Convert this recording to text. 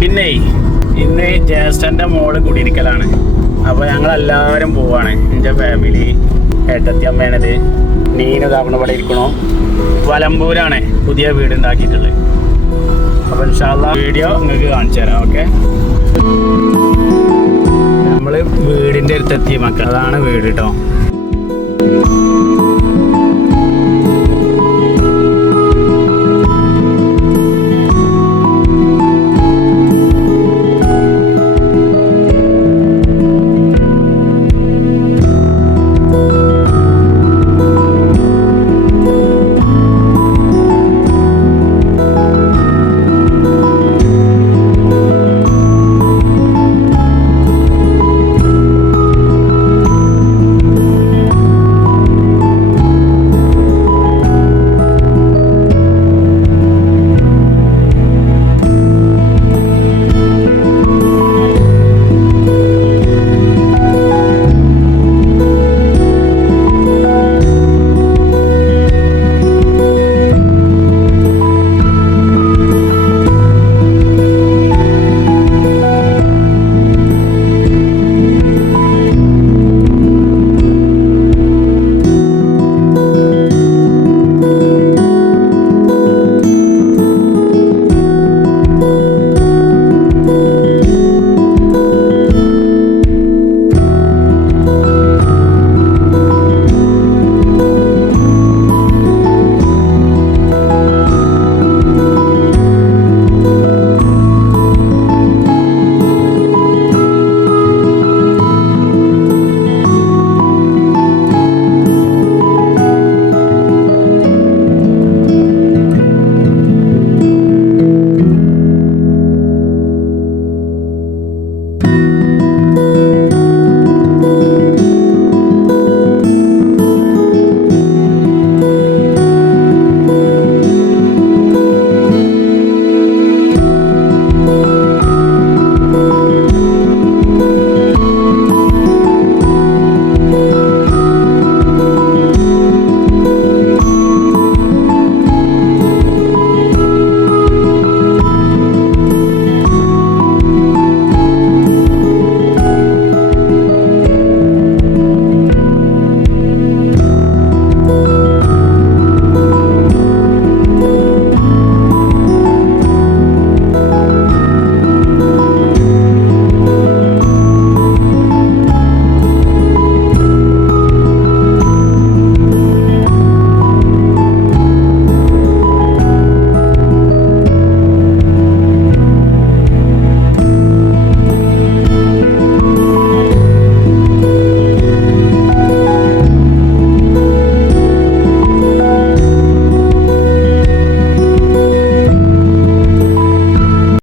പിന്നെ ഇന്ന് ജ്യേഷ്ഠൻ്റെ മോള് കുടിയിരിക്കലാണ്. അപ്പോൾ ഞങ്ങളെല്ലാവരും പോവാണ്. എൻ്റെ ഫാമിലി, ഏട്ടത്തി അമ്മയാണിത്. നീന് താമണ ഇവിടെ ഇരിക്കണോ. വലമ്പൂരാണ് പുതിയ വീട് ഉണ്ടാക്കിയിട്ടുള്ളത്. അപ്പോൾ ഇൻഷാ അല്ലാഹ് വീഡിയോ നിങ്ങൾക്ക് കാണിച്ചു തരാം. ഓക്കെ, നമ്മൾ വീടിൻ്റെ അടുത്തെത്തി മക്കൾ. അതാണ് വീട് കേട്ടോ.